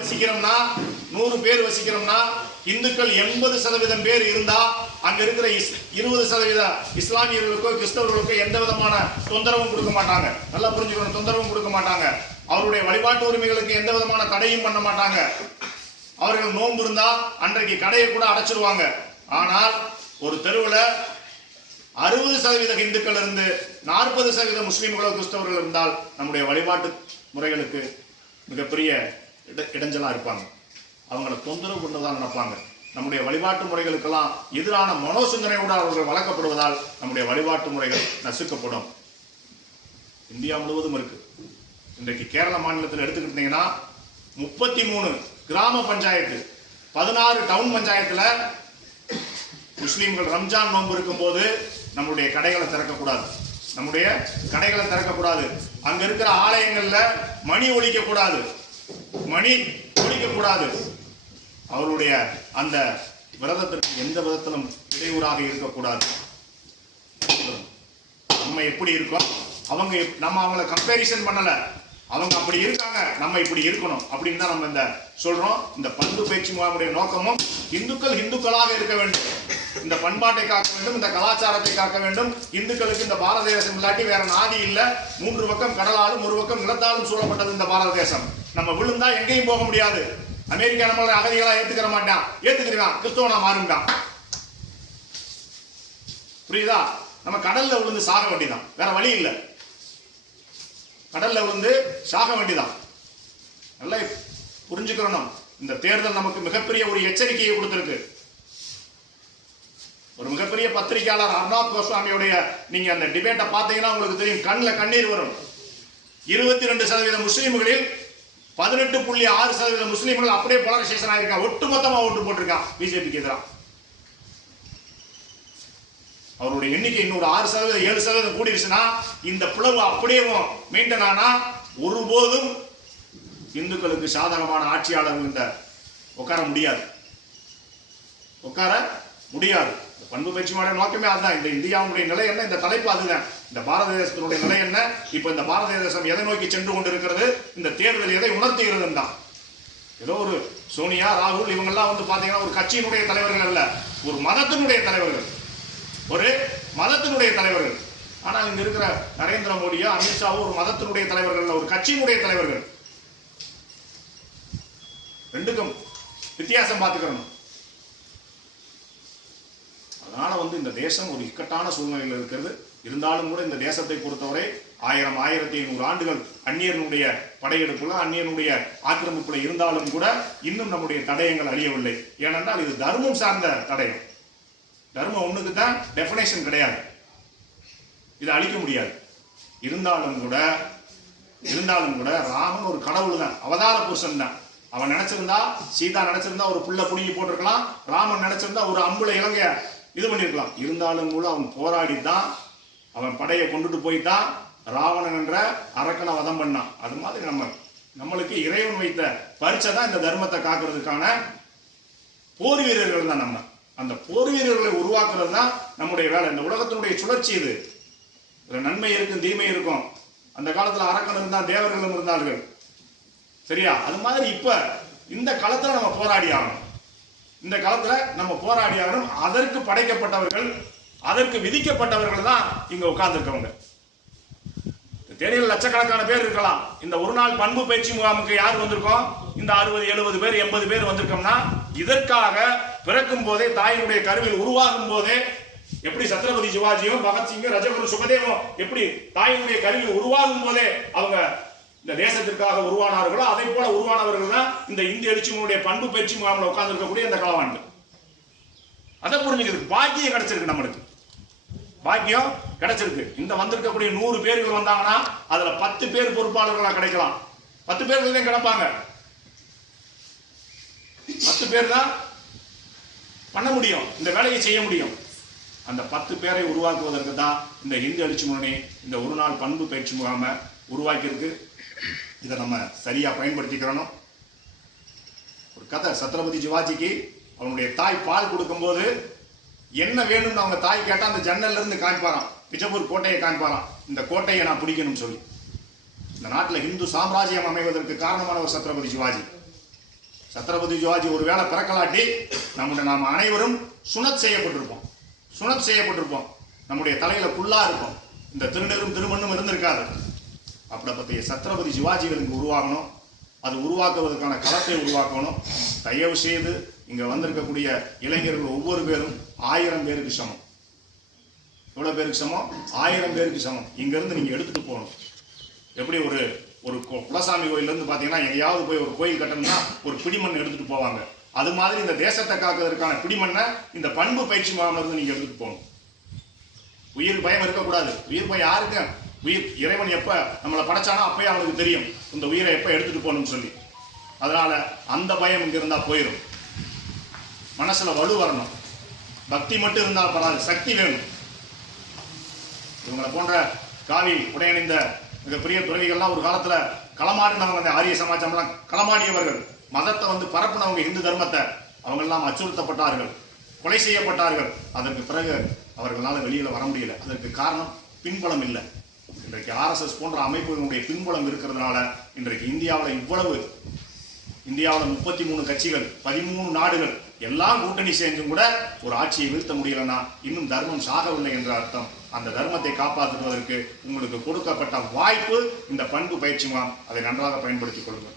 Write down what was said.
வசிக்கிறோம்னா 100 பேர் வசிக்கிறோம்னா இந்துக்கள் 80% பேர் இருந்தா அங்க இருக்கிற 20% இஸ்லாமியர்களுக்கோ கிறிஸ்தவர்களுக்கோ எந்த விதமான தொந்தரவும் கொடுக்க மாட்டாங்க. நல்லா புரிஞ்சுக்கணும், தொந்தரவும் கொடுக்க மாட்டாங்க. அவருடைய வழிபாட்டு உரிமைகளுக்கு எந்த விதமான தடையும் பண்ண மாட்டாங்க. அவர்கள் நோன்பு இருந்தா அன்றைக்கு கடையை கூட அடைச்சிருவாங்க. ஆனால் ஒரு தெருவில் 60% இந்துக்கள் இருந்து 40% முஸ்லீம்களோ கிறிஸ்தவர்கள் இருந்தால் நம்முடைய வழிபாட்டு முறைகளுக்கு மிகப்பெரிய இடைஞ்சலா இருப்பாங்க. அவங்களை தொந்தரவு கொண்டுதான் நடப்பாங்க. நம்முடைய வழிபாட்டு முறைகளுக்கெல்லாம் எதிரான மனோசிந்தனையோடு அவர்கள் வளர்க்கப்படுவதால் நம்முடைய வழிபாட்டு முறைகள் நசுக்கப்படும். இந்தியா முழுவதும் இருக்கு. இன்றைக்கு கேரள மாநிலத்தில் எடுத்துக்கிட்டீங்கன்னா 33 கிராம பஞ்சாயத்து, 16 டவுன் பஞ்சாயத்துல முஸ்லீம்கள் ரம்ஜான் நோன்பு இருக்கும் போது நம்முடைய கடைகளை திறக்கக்கூடாது. நம்முடைய கடைகளை திறக்கக்கூடாது. அங்க இருக்கிற ஆலயங்கள்ல மணி ஒலிக்க கூடாது. மணி ஒலிக்கக்கூடாது. அவருடைய அந்த விரதத்திற்கு எந்த விதத்திலும் இடையூறாக இருக்கக்கூடாது. நம்ம எப்படி இருக்கோம், நம்ம அவங்கள கம்பேரிசன் பண்ணல. அவங்க அப்படி இருக்காங்க, நம்ம இப்படி இருக்கணும் அப்படின்னு தான் நம்ம இந்த சொல்றோம். இந்த பண்பு பேச்சு முகாமுடைய நோக்கமும் இந்துக்கள் இந்துக்களாக இருக்க வேண்டும், இந்த பண்பாட்டை காக்க வேண்டும், இந்த கலாச்சாரத்தை காக்க வேண்டும். இந்துக்களுக்கு இந்த பாரத தேசம் இல்லாட்டி வேற நாதி இல்லை. 3 பக்கம் கடலாலும் 1 பக்கம் நிலத்தாலும் சூழப்பட்டது இந்த பாரத தேசம். நம்ம விழுந்தா எங்கேயும் போக முடியாது. அமெரிக்கா நம்மள அகதிகளா ஏத்துக்கிற மாட்டான், ஏத்துக்கிறான் கிறிஸ்தவனா மாறுண்டான். புரியுதா? நம்ம கடல்ல விழுந்து சாக வேண்டிதான், வேற வழி இல்லை. கடல்ல விழுந்து சாக வேண்டிதான். நல்லா புரிஞ்சுக்கணும். இந்த தேர்தல் நமக்கு மிகப்பெரிய ஒரு எச்சரிக்கையை கொடுத்திருக்கு. ஒரு மிகப்பெரிய பத்திரிகையாளர் அர்னாப் கோஸ்வாமியுடைய நீங்க அந்த டிபேட்டை பார்த்தீங்கன்னா உங்களுக்கு தெரியும், கண்ணில் கண்ணீர் வரும். 22% முஸ்லீம்களில் 18.6% முஸ்லீம்கள் அப்படியே போலரைசேஷன் ஆயிருக்காங்க. ஒட்டுமொத்தமா ஓட்டு போட்டிருக்கான் பிஜேபிக்கு எதிராக. அவருடைய எண்ணிக்கை இன்னொரு 6% 7% கூடிருச்சுன்னா இந்த பிளவு அப்படியே மெயின்டைன் ஆனா ஒருபோதும் இந்துக்களுக்கு சாதகமான ஆட்சியாளர்கள் இந்த உட்கார முடியாது. பண்பு பயிற்சியோட நோக்கமே அதுதான். இந்த இந்தியாவுடைய நிலை என்ன, இந்த தலைப்பு அதுதான். இந்த பாரத தேசத்தினுடைய நிலை என்ன, இப்ப இந்த பாரத தேசம் எதை நோக்கி சென்று கொண்டிருக்கிறது, இந்த தேர்தல் எதை உணர்த்துகிறது தான். ஏதோ ஒரு சோனியா ராகுல் இவங்கெல்லாம் பாத்தீங்கன்னா ஒரு கட்சியினுடைய தலைவர்கள் அல்ல, ஒரு மதத்தினுடைய தலைவர்கள், ஒரு மதத்தினுடைய தலைவர்கள். ஆனால் இங்க இருக்கிற நரேந்திர மோடியோ அமித்ஷாவோ ஒரு மதத்தினுடைய தலைவர்கள், ஒரு கட்சியினுடைய தலைவர்கள். ரெண்டுக்கும் வித்தியாசம் பார்த்துக்கணும். அதனால இந்த தேசம் ஒரு இக்கட்டான சூழ்நிலையில் இருக்கிறது. இருந்தாலும் கூட இந்த தேசத்தை பொறுத்தவரை 1000 1500 ஆண்டுகள் அந்நியனுடைய படையெடுப்புல அந்நியனுடைய ஆக்கிரமிப்புல இருந்தாலும் கூட இன்னும் நம்முடைய தடயங்கள் அழியவில்லை. ஏனென்றால் இது தர்மம் சார்ந்த தடயம். தர்மம் ஒண்ணுக்கு தான் டெஃபினேஷன் கிடையாது, இதை அழிக்க முடியாது. இருந்தாலும் கூட ராமன் ஒரு கடவுள் தான், அவதார புருஷன் தான். அவன் நினைச்சிருந்தா, சீதா நினைச்சிருந்தா ஒரு புள்ள புடுங்கி போட்டிருக்கலாம். ராமன் நினைச்சிருந்தா ஒரு அம்புல இலங்கைய இது பண்ணிருக்கலாம். இருந்தாலும் கூட அவன் போராடித்தான், அவன் படையை கொண்டுட்டு போய்தான் ராவணன் என்ற அரக்கனை வதம் பண்ணான். அது மாதிரி நம்மளுக்கு இறைவன் வைத்த பரிச்சை தான் இந்த தர்மத்தை காக்கிறதுக்கான போர் வீரர்கள் தான். நம்ம அந்த போர் வீரர்களை உருவாக்குறது தான் நம்முடைய வேலை. இந்த உலகத்தினுடைய சுழற்சி இது. நன்மை இருக்கும், தீமை இருக்கும். அந்த காலத்துல அரக்கன் இருந்தா தேவர்களும் இருந்தார்கள், சரியா? அது மாதிரி இப்ப இந்த காலத்துல நம்ம போராடி ஆகணும். இந்த காலத்துல நம்ம போராடி ஆகணும். அதற்கு படைக்கப்பட்டவர்கள், அதற்கு விதிக்கப்பட்டவர்கள் தான் இங்க உட்கார்ந்து இருக்கவங்க. தேனியில் லட்சக்கணக்கான பேர் இருக்கலாம். இந்த ஒரு நாள் பண்பு பயிற்சி முகாமுக்கு யார் வந்திருக்கோம்? இந்த 60 70 பேர் 80 பேர் வந்திருக்கோம்னா இதற்காக பிறக்கும் போதே, தாயினுடைய கருவில் உருவாகும் போதே, எப்படி சத்ரபதி சிவாஜியும் பகத்சிங்கும் ரஜகுரு சுகதேவும் எப்படி தாயினுடைய கருவில் உருவாகும் போதே அவங்க இந்த தேசத்திற்காக உருவானார்களோ அதை போல உருவானவர்கள் தான் இந்த இந்திய எழுச்சியினுடைய பண்பு பயிற்சி முகாமில் உட்கார்ந்து இருக்கக்கூடிய இந்த களவாண்டு. அதை புரிஞ்சுக்கிறதுக்கு பாக்கியம் கிடைச்சிருக்கு, நம்மளுக்கு பாக்கியம் கிடைச்சிருக்கு. இந்த வந்திருக்கக்கூடிய 100 பேர்கள் வந்தாங்கன்னா அதுல 10 பேர் பொறுப்பாளர்களா கிடைக்கலாம். 10 பேர்கள் தான் கிடப்பாங்க. 10 பேர் தான் பண்ண முடியும், இந்த வேலையை செய்ய முடியும். அந்த 10 பேரை உருவாக்குவதற்கு தான் இந்த இந்திய எழுச்சி முன்னணி இந்த ஒரு நாள் பண்பு பயிற்சி முகாமை உருவாக்கியிருக்கு. இதை நம்ம சரியா பயன்படுத்திக்கிறணும். ஒரு கதை, சத்ரபதி சிவாஜிக்கு அவனுடைய தாய் பால் கொடுக்கும் போது என்ன வேணும்னு அவங்க தாய் கேட்டா அந்த ஜன்னல்ல இருந்து காமிப்பாராம், பிஜப்பூர் கோட்டையை காமிப்பாராம். இந்த கோட்டையை நான் பிடிக்கணும்னு சொல்லி. இந்த நாட்டில் இந்து சாம்ராஜ்யம் அமைவதற்கு காரணமானவர் சத்ரபதி சிவாஜி. சத்ரபதி சிவாஜி ஒருவேளை பிறக்கலாட்டி நாம் அனைவரும் சுனத் செய்யப்பட்டிருப்போம். நம்முடைய தலையில புல்லா இருக்கும். இந்த திருநெரும் திருமண்ணும் இருந்திருக்காது. அப்படிப்பட்ட சத்ரபதி சிவாஜிகள் இங்கு உருவாகணும். அது உருவாக்குவதற்கான களத்தை உருவாக்கணும். தயவு செய்து இங்க வந்திருக்கக்கூடிய இளைஞர்கள் ஒவ்வொரு பேரும் 1000 பேருக்கு சமம். எவ்வளவு பேருக்கு சமம்? 1000 பேருக்கு சமம். இங்க இருந்து நீங்க எடுத்துட்டு போகணும். எப்படி ஒரு குலசாமி கோயில இருந்து பாத்தீங்கன்னா எங்கேயாவது போய் ஒரு கோயில் கட்டணும்னா ஒரு பிடிமண் எடுத்துட்டு போவாங்க. அது மாதிரி இந்த தேசத்தை காக்குவதற்கான பிடிமண்ணை இந்த பண்பு பயிற்சி முகாமில் இருந்து நீங்க எடுத்துட்டு போகணும். உயிர் பயம் இருக்கக்கூடாது. உயிர் பயம் யாருக்கு? இறைவன் எப்ப நம்மளை படைச்சானோ அப்பயே அவனுக்கு தெரியும் இந்த உயிரை எப்ப எடுத்துட்டு போகணும்னு சொல்லி. அதனால அந்த பயம் இங்க இருந்தா போயிடும். மனசுல வலு வரணும். பக்தி மட்டும் இருந்தால் பரவாது, சக்தி வேணும். இவங்களை போன்ற காவி உடையணிந்த மிகப்பெரிய துறவிகள்லாம் ஒரு காலத்துல களமாடினவங்க. அந்த ஆரிய சமாஜம்லாம் களமாடியவர்கள், மதத்தை பரப்புனவங்க, இந்து தர்மத்தை. அவங்கெல்லாம் அச்சுறுத்தப்பட்டார்கள், கொலை செய்யப்பட்டார்கள். அதற்கு பிறகு அவர்களால் வெளியில வர முடியல. அதற்கு காரணம் பின்புலம் இல்லை. இன்றைக்கு RSS போன்ற அமைப்புகளுடைய பின்புலம் இருக்கிறதுனால இன்றைக்கு இந்தியாவில் 33 கட்சிகள், 13 நாடுகள் எல்லாம் கூட்டணி சேர்ந்தும் கூட ஒரு ஆட்சியை வீழ்த்த முடியலன்னா இன்னும் தர்மம் சாகவில்லை என்ற அர்த்தம். அந்த தர்மத்தை காப்பாற்றுவதற்கு உங்களுக்கு கொடுக்கப்பட்ட வாய்ப்பு இந்த பண்பு பயிற்சி முகாம். அதை நன்றாக பயன்படுத்திக் கொள்ளுங்கள்.